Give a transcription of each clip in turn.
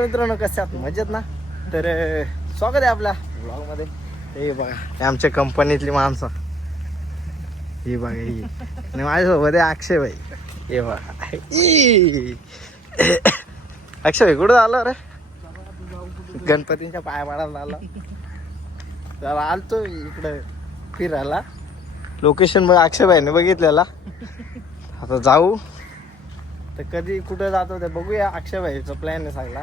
मित्रांनो कसे आहात? मजेत ना? तर स्वागत आहे आपल्या ब्लॉगमध्ये हे बघा हे आमच्या कंपनीतली माणसं. हे बघा ही. आणि माझ्यासोबत आहे अक्षय भाई. हे बघा. अक्षय भाई कुठं आलं रे? गणपतींच्या पाया पाडायला आला. तर आलतो इकडं फिरायला. लोकेशन बघ अक्षय भाईने बघितलेला. आता जाऊ. तर कधी कुठं जातो ते बघूया. अक्षय भाईचा प्लॅन आहे सगळा.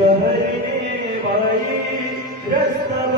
यशोदेच्या हरिणे बाई रस्ता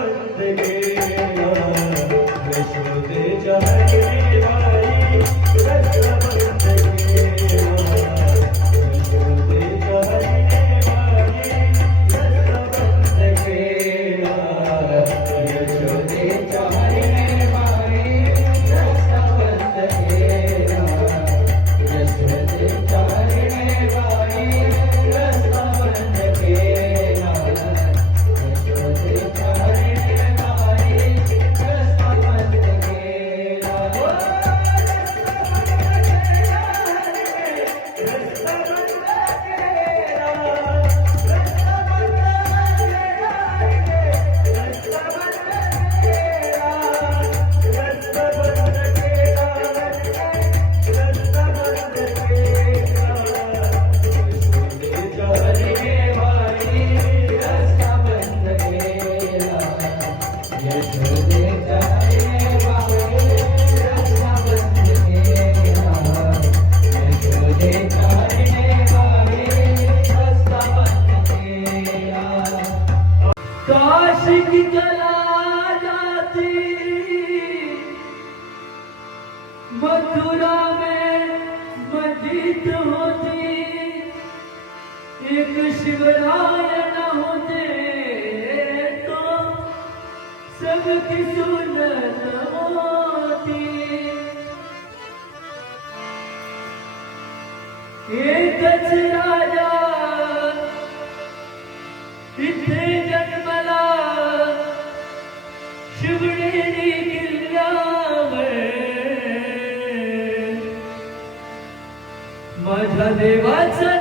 मथुरा में मस्जिद होती। एक शिवराय न होते तो। सबकी सुनत होती। एक राजा देवाचं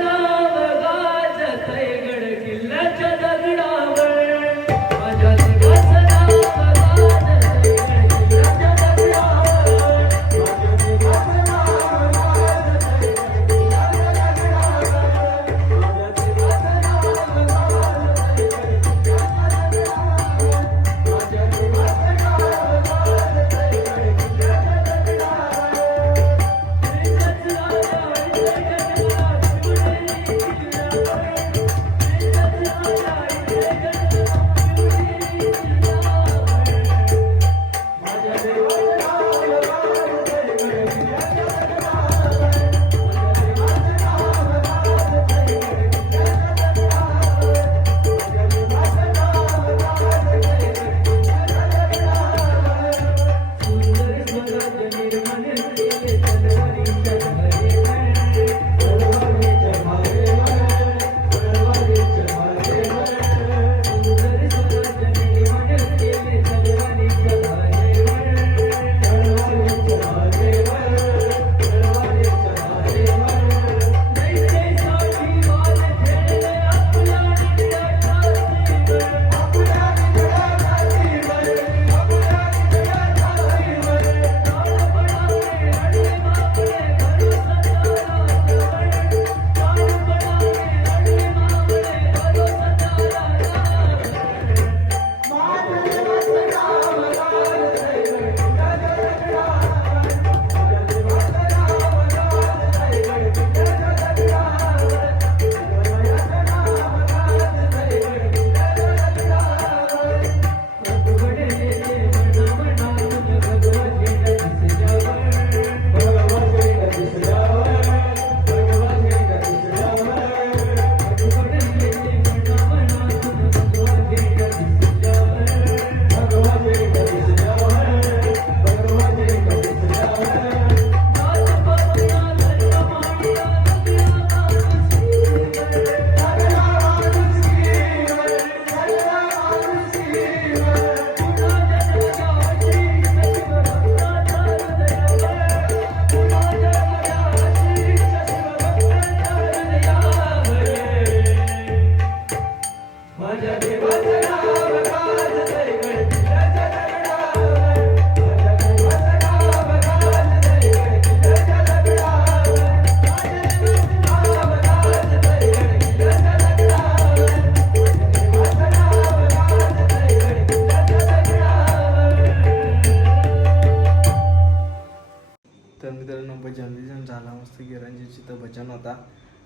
तर मित्रांनो भजन बिजन झाला मस्त गिरांजीची तर भजन होता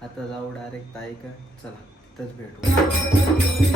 आता जाऊ डायरेक्ट ताई का चला तिथंच भेटू.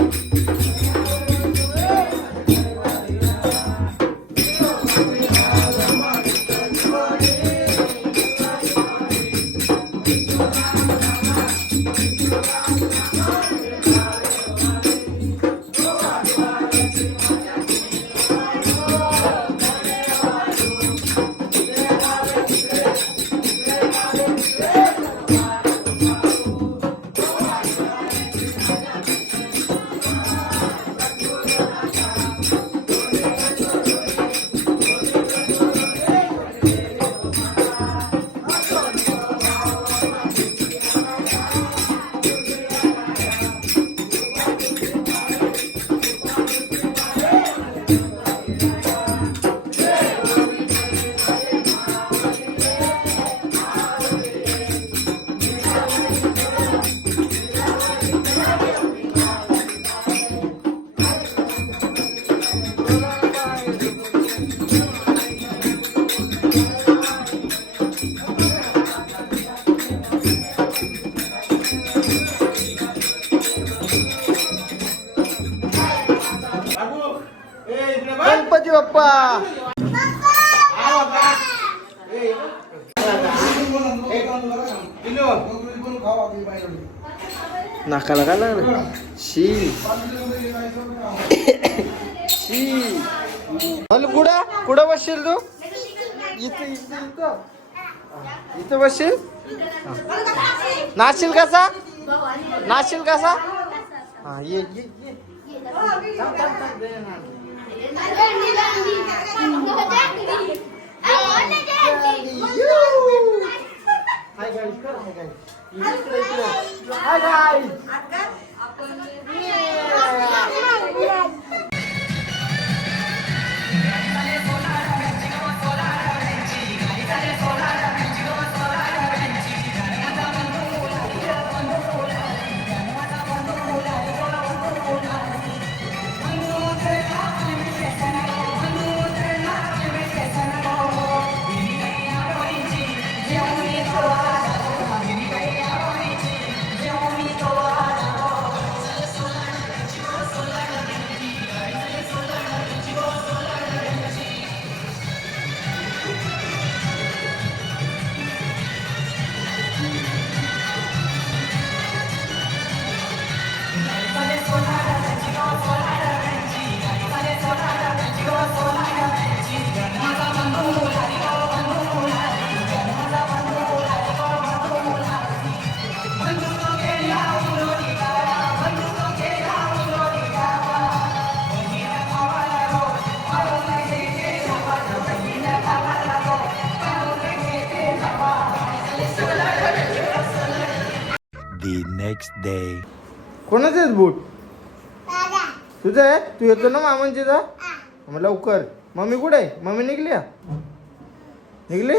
गणपती बाप्पा. नाकाला काय लागलं? शी. शी. हल कुठं? कुठं बसशील तू? इथं इथं इथं. इथं बसशील? नाचशील कसा? नाचशील कसा? हा ये ये ये hi guys The next day. कोणाचे आहेत बूट? तुझं आहे? तू येतो ना मामांची जा. मग लवकर. मम्मी कुठे आहे? मम्मी निघली? निघली?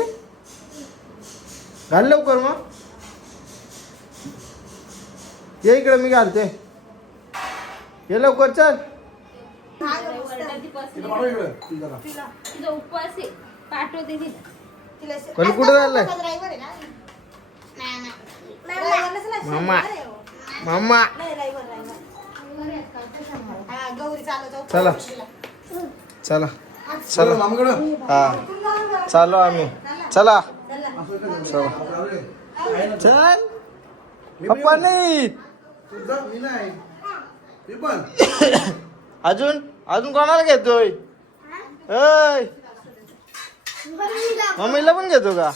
घाल लवकर मग. ये इकडे मी घालते. ये लवकर चल. तिचा उपवास आहे पाठवते तिला कोणी कुठं चाललंय मामा. मामा. चला. चला. चला. हा. चालो आम्ही. चला. चला. चल. पप्पा नाही. अजून? अजून कोणाला घेतोय? मम्मीला पण घेतो का?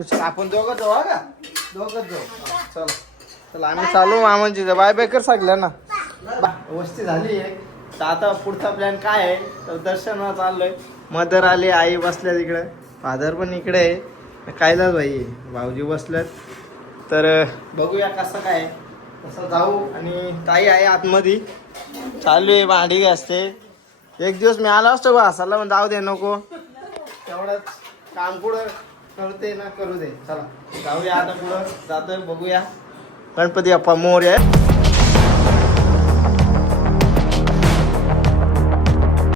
आपण दोघं जाऊ हा का? दोघं जाऊ. चल. चला आम्ही चालू मामांची बाय बाय कर सांगल्या ना बा- वस्ती झाली आहे तर आता पुढचा प्लॅन काय आहे? तर दर्शनाला चाललोय. मदर आली आई बसल्या तिकडे फादर पण इकडे आहे. कायलाच भाई? आहे. भाऊजी बसल्यात. तर बघूया कसं काय. तसं जाऊ. आणि ताई आहे आतमध्ये. चालू आहे भांडी घासते. एक दिवस मी आलो असतो घासायला पण जाऊ दे नको. तेवढंच. काम पुढं. करते ना करू दे. चला जाऊया आता पुढं. जातोय बघूया. गणपती अप्पा मोर आहे.